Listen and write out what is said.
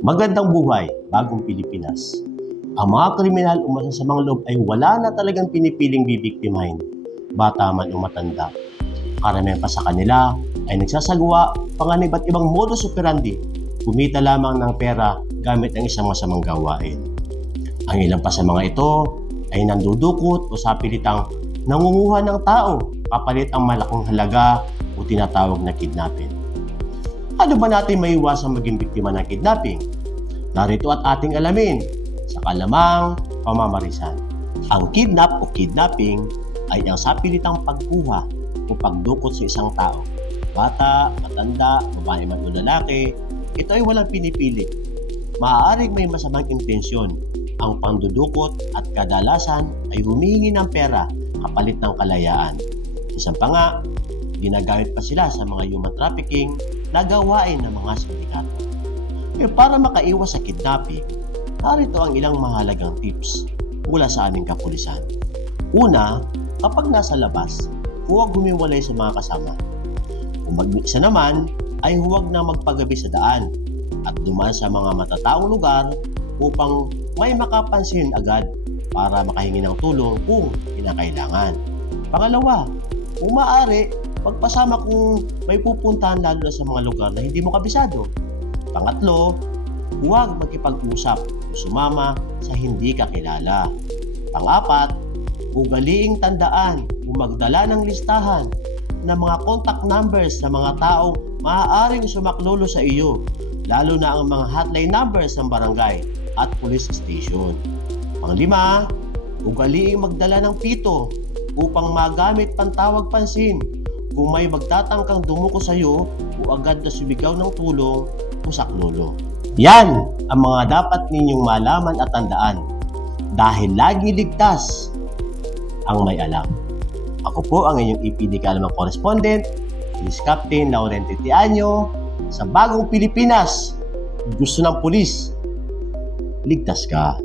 Magandang buhay, bagong Pilipinas. Ang mga kriminal o masasamang loob ay wala na talagang pinipiling bibiktimahin, bata man o matanda. Karamihan pa sa kanila ay nagsasagawa pa ng iba't ibang modus operandi, kumita lamang ng pera gamit ang isang masamang gawain. Ang ilan pa sa mga ito ay nandudukot o sa pilitang nangunguha ng tao kapalit ang malaking halaga o tinatawag na kidnapping. Ano ba natin maiwasang maging biktima ng kidnapping? Narito at ating alamin sa kalamang pamamarisan. Ang kidnap o kidnapping ay ang sapilitang pagkuha o pagdukot sa isang tao. Bata, matanda, babae man o lalaki, ito ay walang pinipili. Maaaring may masamang intensyon. Ang pandudukot at kadalasan ay humihingi ng pera kapalit ng kalayaan. Isang pa nga, ginagamit pa sila sa mga human trafficking na gawain ng mga sindikato. Pero para makaiwas sa kidnapping, narito ang ilang mahalagang tips mula sa aming kapulisan. Una, kapag nasa labas, huwag humiwalay sa mga kasama. Kung mag-isa naman, ay huwag na magpagabi sa daan at dumaan sa mga matataong lugar upang may makapansin agad para makahingi ng tulong kung kinakailangan. Pangalawa, kung maaari, pagpasama kung may pupuntahan lalo na sa mga lugar na hindi mo kabisado. Pangatlo, huwag makipag-usap o sumama sa hindi kakilala. Pang-apat, ugaliing tandaan o magdala ng listahan ng mga contact numbers ng mga taong maaaring sumaklolo sa iyo, lalo na ang mga hotline numbers ng barangay at police station. Pang-lima, ugaliing magdala ng pito upang magamit pantawag pansin kung may magtatangkang dumuko sa iyo o agad na sumigaw ng tulong o saklolo. Yan ang mga dapat ninyong malaman at tandaan dahil lagi ligtas ang may alam. Ako po ang inyong EPD Kaalaman Correspondent, Police Captain Laurente Tiaño, sa Bagong Pilipinas. Gusto ng pulis, ligtas ka.